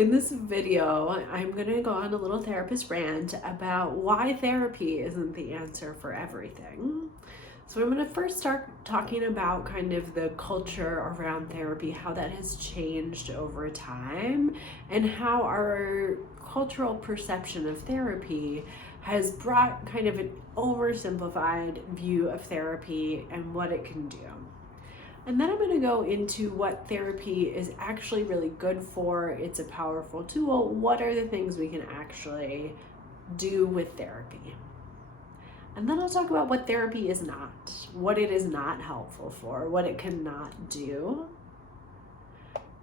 In this video, I'm going to go on a little therapist rant about why therapy isn't the answer for everything. So I'm going to first start talking about kind of the culture around therapy, how that has changed over time, and how our cultural perception of therapy has brought kind of an oversimplified view of therapy and what it can do. And then I'm going to go into what therapy is actually really good for. It's a powerful tool. What are the things we can actually do with therapy? And then I'll talk about what therapy is not, what it is not helpful for, what it cannot do.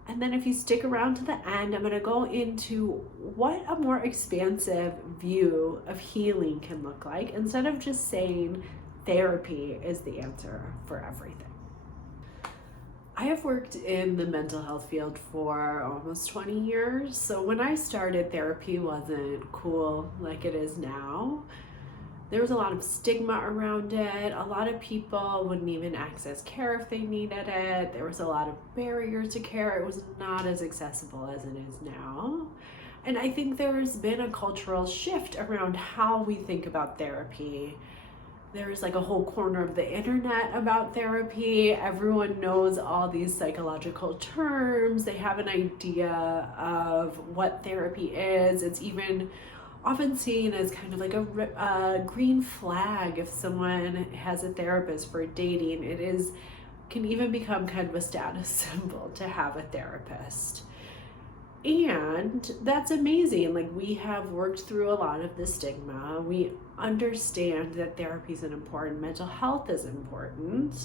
And then if you stick around to the end, I'm going to go into what a more expansive view of healing can look like instead of just saying therapy is the answer for everything. I have worked in the mental health field for almost 20 years. So when I started, therapy wasn't cool like it is now. There was a lot of stigma around it. A lot of people wouldn't even access care if they needed it. There was a lot of barriers to care. It was not as accessible as it is now. And I think there's been a cultural shift around how we think about therapy. There's like a whole corner of the internet about therapy. Everyone knows all these psychological terms. They have an idea of what therapy is. It's even often seen as kind of like a green flag if someone has a therapist for dating. Can even become kind of a status symbol to have a therapist. And that's amazing. Like, we have worked through a lot of the stigma. We understand that therapy is important, mental health is important,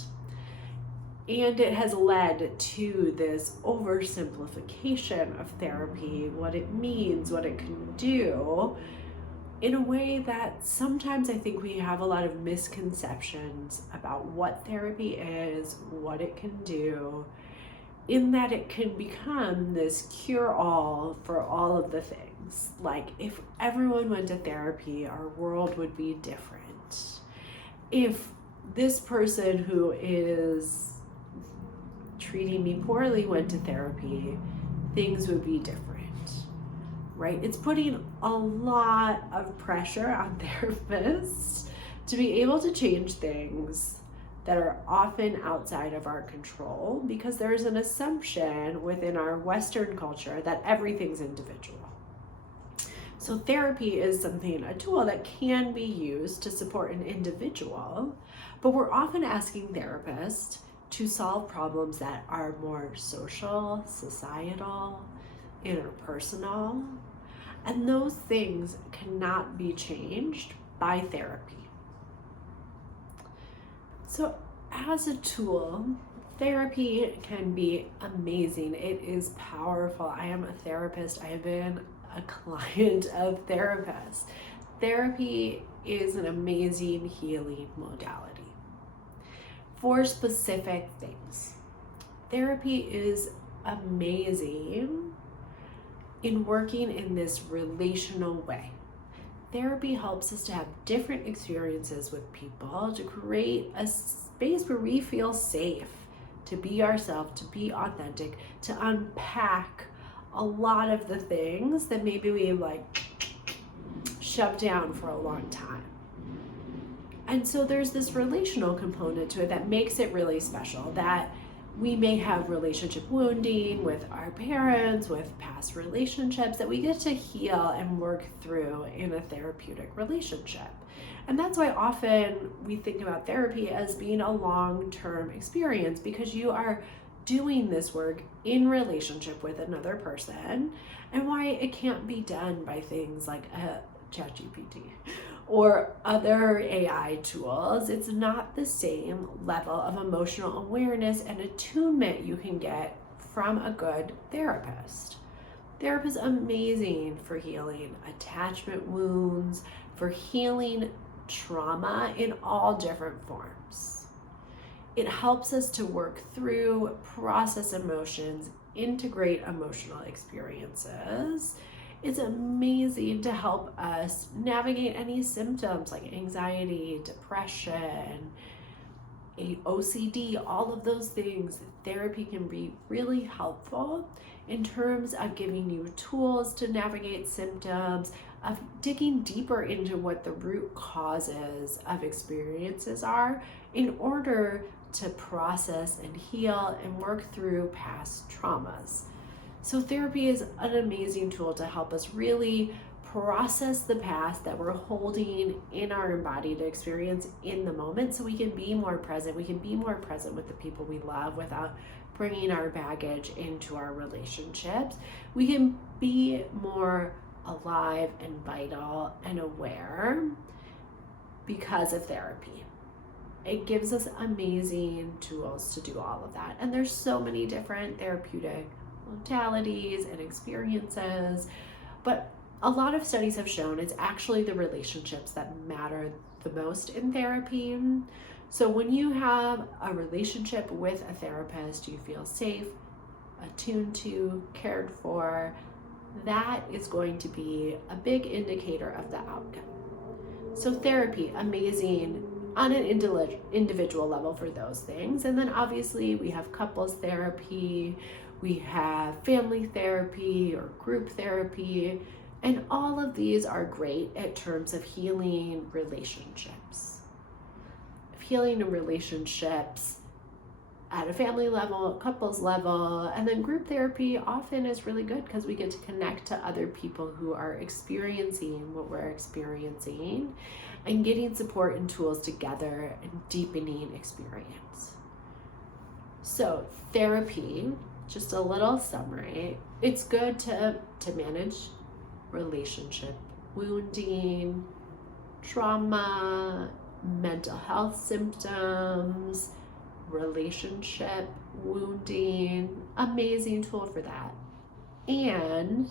and it has led to this oversimplification of therapy, what it means, what it can do, in a way that sometimes I think we have a lot of misconceptions about what therapy is, what it can do, in that it can become this cure-all for all of the things. Like, if everyone went to therapy, our world would be different. If this person who is treating me poorly went to therapy, things would be different, right? It's putting a lot of pressure on therapists to be able to change things that are often outside of our control, because there's an assumption within our Western culture that everything's individual. So therapy is a tool that can be used to support an individual, but we're often asking therapists to solve problems that are more social, societal, interpersonal, and those things cannot be changed by therapy. So as a tool, therapy can be amazing. It is powerful. I am a therapist. I have been a client of therapists. Therapy is an amazing healing modality for specific things. Therapy is amazing in working in this relational way. Therapy helps us to have different experiences with people, to create a space where we feel safe, to be ourselves, to be authentic, to unpack a lot of the things that maybe we shoved down for a long time. And so there's this relational component to it that makes it really special, that we may have relationship wounding with our parents, with past relationships that we get to heal and work through in a therapeutic relationship. And that's why often we think about therapy as being a long-term experience, because you are doing this work in relationship with another person, and why it can't be done by things like ChatGPT or other AI tools. It's not the same level of emotional awareness and attunement you can get from a good therapist. Therapy is amazing for healing attachment wounds, for healing trauma in all different forms. It helps us to work through, process emotions, integrate emotional experiences. It's amazing to help us navigate any symptoms like anxiety, depression, OCD, all of those things. Therapy can be really helpful in terms of giving you tools to navigate symptoms, of digging deeper into what the root causes of experiences are in order to process and heal and work through past traumas. So therapy is an amazing tool to help us really process the past that we're holding in our embodied experience in the moment, so we can be more present. We can be more present with the people we love without bringing our baggage into our relationships. We can be more alive and vital and aware because of therapy. It gives us amazing tools to do all of that. And there's so many different therapeutic modalities and experiences, but a lot of studies have shown it's actually the relationships that matter the most in therapy. So when you have a relationship with a therapist, you feel safe, attuned to, cared for, that is going to be a big indicator of the outcome. So therapy, amazing on an individual level for those things. And then obviously we have couples therapy, we have family therapy or group therapy, and all of these are great in terms of healing relationships. Healing in relationships at a family level, couples level, and then group therapy often is really good because we get to connect to other people who are experiencing what we're experiencing and getting support and tools together and deepening experience. So therapy, just a little summary, it's good to manage relationship wounding, trauma, mental health symptoms, relationship wounding, amazing tool for that. And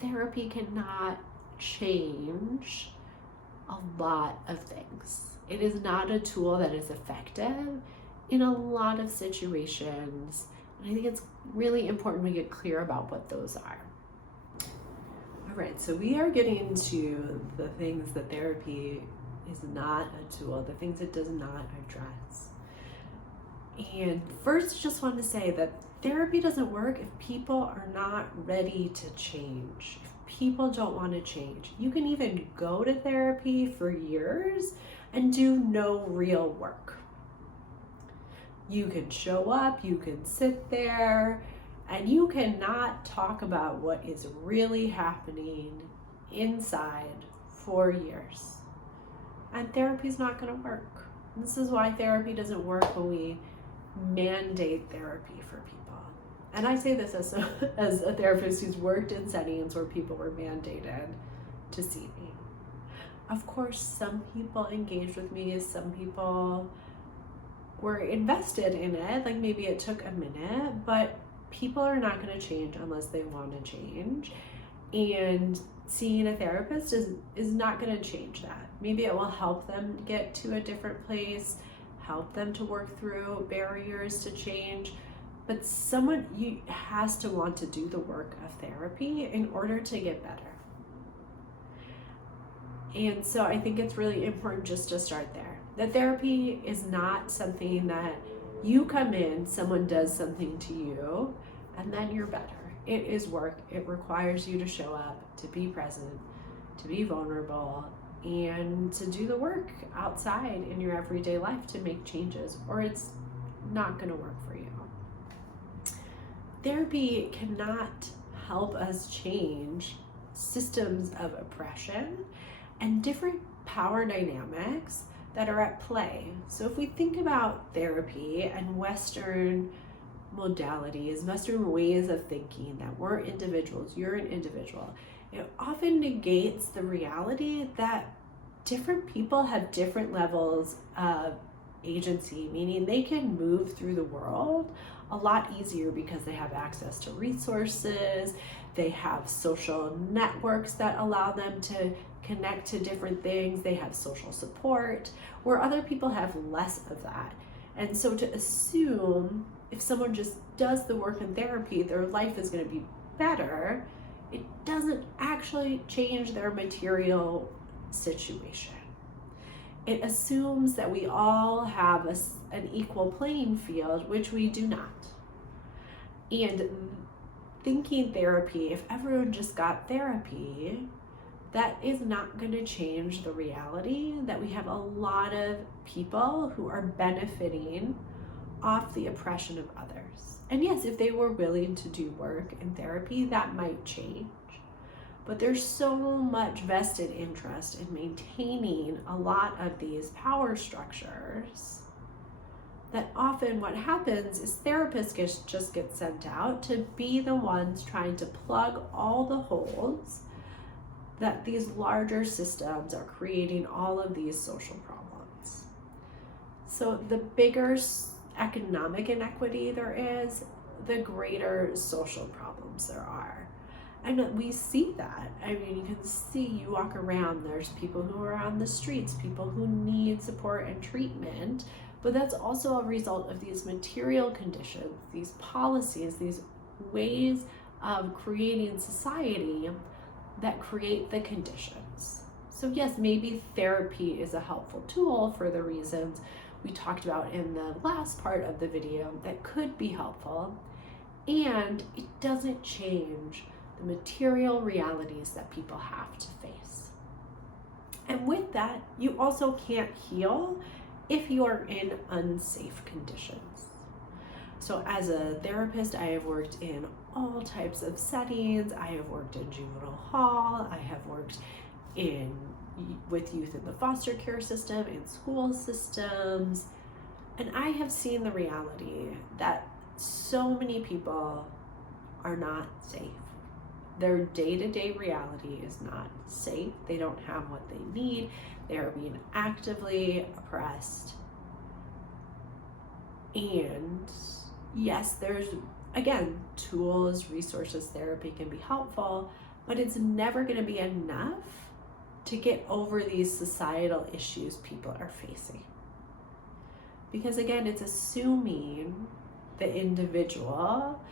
therapy cannot change a lot of things. It is not a tool that is effective in a lot of situations. And I think it's really important we get clear about what those are. All right, so we are getting to the things that therapy is not a tool, the things it does not address. And first, I just want to say that therapy doesn't work if people are not ready to change. If people don't want to change, you can even go to therapy for years and do no real work. You can show up, you can sit there, and you cannot talk about what is really happening inside for years. And therapy is not going to work. This is why therapy doesn't work when we mandate therapy for people. And I say this as a therapist who's worked in settings where people were mandated to see me. Of course, some people engaged with me, some people were invested in it, like maybe it took a minute, but people are not going to change unless they want to change. And seeing a therapist is not going to change that. Maybe it will help them get to a different place, help them to work through barriers to change, but someone has to want to do the work of therapy in order to get better. And so I think it's really important just to start there. That therapy is not something that you come in, someone does something to you, and then you're better. It is work. It requires you to show up, to be present, to be vulnerable, and to do the work outside in your everyday life to make changes, or it's not going to work for you. Therapy cannot help us change systems of oppression and different power dynamics that are at play. So if we think about therapy and Western modalities, Western ways of thinking that we're individuals, you're an individual, it often negates the reality that different people have different levels of agency, meaning they can move through the world a lot easier because they have access to resources, they have social networks that allow them to connect to different things, they have social support, where other people have less of that. And so to assume if someone just does the work in therapy, their life is going to be better, it doesn't actually change their material situation. It assumes that we all have an equal playing field, which we do not. And thinking therapy, if everyone just got therapy, that is not going to change the reality that we have a lot of people who are benefiting off the oppression of others. And yes, if they were willing to do work in therapy, that might change. But there's so much vested interest in maintaining a lot of these power structures that often what happens is therapists just get sent out to be the ones trying to plug all the holes that these larger systems are creating all of these social problems. So the bigger economic inequity there is, the greater social problems there are. And we see that. I mean, you can see, you walk around, there's people who are on the streets, people who need support and treatment, but that's also a result of these material conditions, these policies, these ways of creating society that create the conditions. So yes, maybe therapy is a helpful tool for the reasons we talked about in the last part of the video that could be helpful, and it doesn't change the material realities that people have to face. And with that, you also can't heal if you are in unsafe conditions. So as a therapist, I have worked in all types of settings. I have worked in juvenile hall. I have worked with youth in the foster care system, in school systems. And I have seen the reality that so many people are not safe. Their day-to-day reality is not safe. They don't have what they need. They are being actively oppressed. And yes, there's, again, tools, resources, therapy can be helpful, but it's never going to be enough to get over these societal issues people are facing. Because again, it's assuming the individual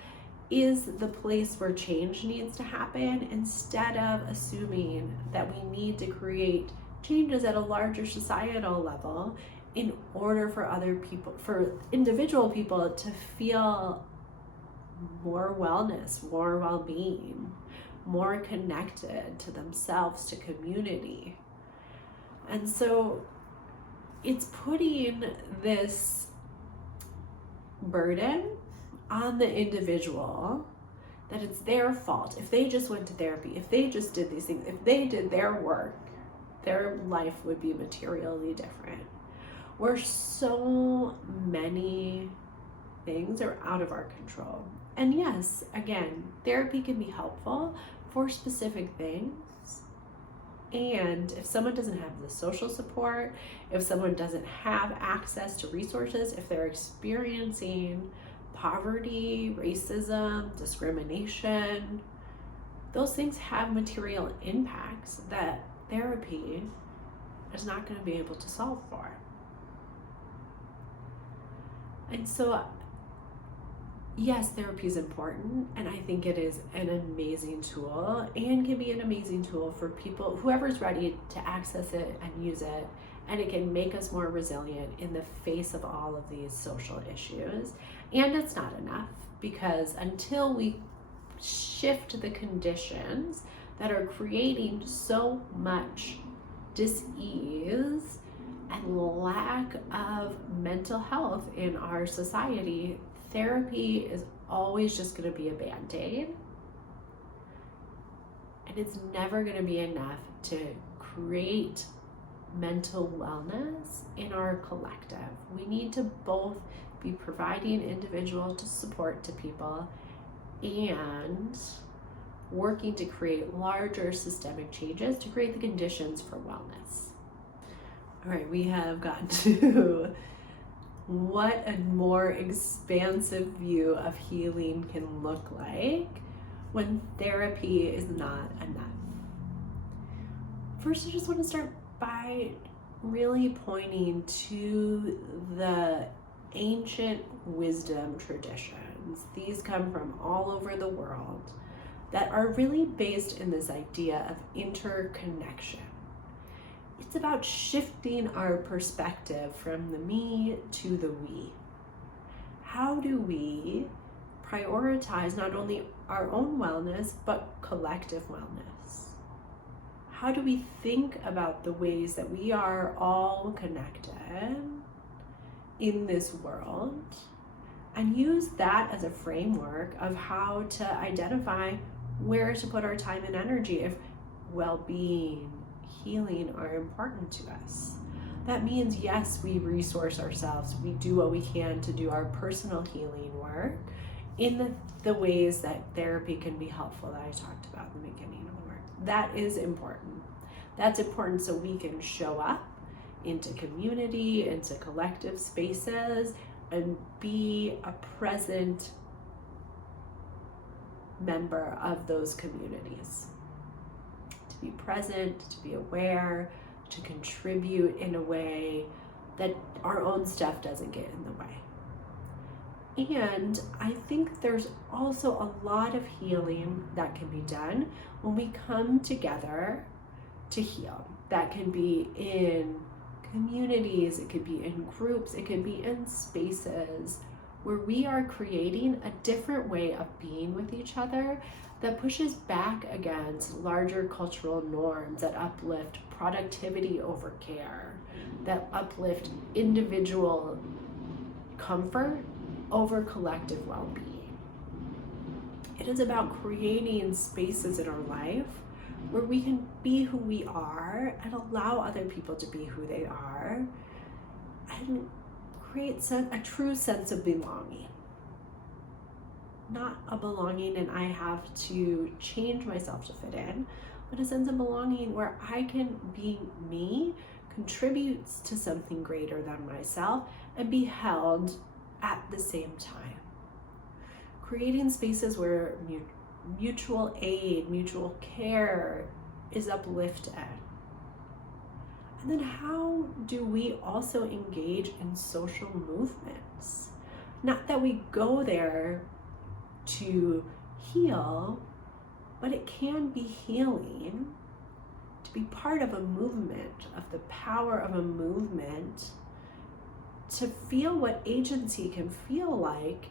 is the place where change needs to happen, instead of assuming that we need to create changes at a larger societal level in order for other people, for individual people to feel more wellness, more well-being, more connected to themselves, to community. And so it's putting this burden on the individual that it's their fault. If they just went to therapy, if they just did these things, if they did their work, their life would be materially different. Where so many things are out of our control. And yes, again, therapy can be helpful for specific things. And if someone doesn't have the social support, if someone doesn't have access to resources, if they're experiencing poverty, racism, discrimination, those things have material impacts that therapy is not going to be able to solve for. And so, yes, therapy is important, and I think it is an amazing tool and can be an amazing tool for people, whoever's ready to access it and use it, and it can make us more resilient in the face of all of these social issues. And it's not enough, because until we shift the conditions that are creating so much dis-ease and lack of mental health in our society, therapy is always just going to be a band-aid. And it's never going to be enough to create mental wellness in our collective. We need to both be providing individual support to people and working to create larger systemic changes to create the conditions for wellness. All right, we have gotten to what a more expansive view of healing can look like when therapy is not enough. First, I just want to start by really pointing to the ancient wisdom traditions. These come from all over the world that are really based in this idea of interconnection. It's about shifting our perspective from the me to the we. How do we prioritize not only our own wellness, but collective wellness. How do we think about the ways that we are all connected in this world, and use that as a framework of how to identify where to put our time and energy if well-being, healing are important to us. That means, yes, we resource ourselves. We do what we can to do our personal healing work in the ways that therapy can be helpful that I talked about in the beginning of the work. That is important. That's important so we can show up into community, into collective spaces, and be a present member of those communities. To be present, to be aware, to contribute in a way that our own stuff doesn't get in the way. And I think there's also a lot of healing that can be done when we come together to heal. That can be in communities, it could be in groups, it could be in spaces where we are creating a different way of being with each other that pushes back against larger cultural norms that uplift productivity over care, that uplift individual comfort over collective well-being. It is about creating spaces in our life where we can be who we are and allow other people to be who they are, and create a true sense of belonging. Not a belonging and I have to change myself to fit in, but a sense of belonging where I can be me, contributes to something greater than myself, and be held at the same time. Creating spaces where mutual aid, mutual care is uplifted. And then how do we also engage in social movements? Not that we go there to heal, but it can be healing to be part of a movement, of the power of a movement, to feel what agency can feel like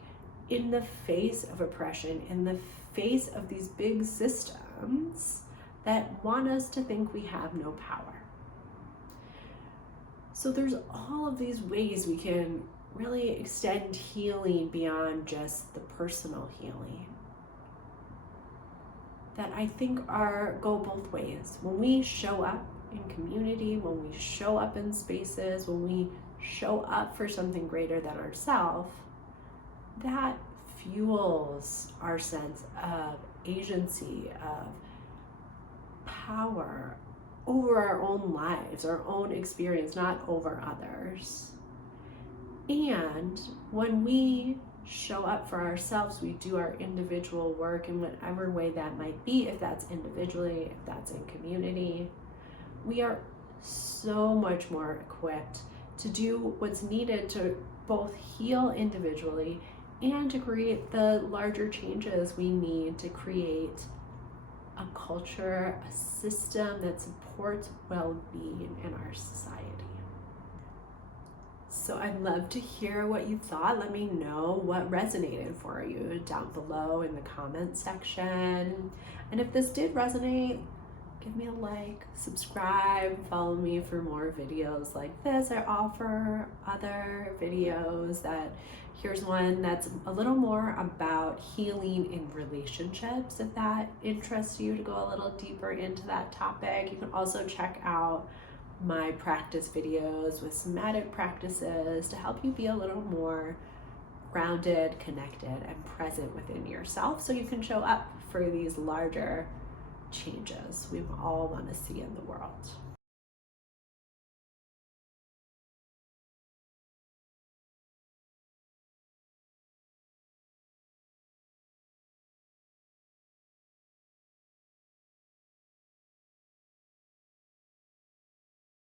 in the face of oppression, in the face of these big systems that want us to think we have no power. So there's all of these ways we can really extend healing beyond just the personal healing that I think go both ways. When we show up in community, when we show up in spaces, when we show up for something greater than ourselves, that fuels our sense of agency, of power over our own lives, our own experience, not over others. And when we show up for ourselves, we do our individual work in whatever way that might be, if that's individually, if that's in community, we are so much more equipped to do what's needed to both heal individually and to create the larger changes we need to create a culture, a system that supports well-being in our society. So I'd love to hear what you thought. Let me know what resonated for you down below in the comments section. And if this did resonate, give me a like, subscribe, follow me for more videos like this. I offer other videos here's one that's a little more about healing in relationships, if that interests you to go a little deeper into that topic. You can also check out my practice videos with somatic practices to help you be a little more grounded, connected, and present within yourself so you can show up for these larger changes we all want to see in the world.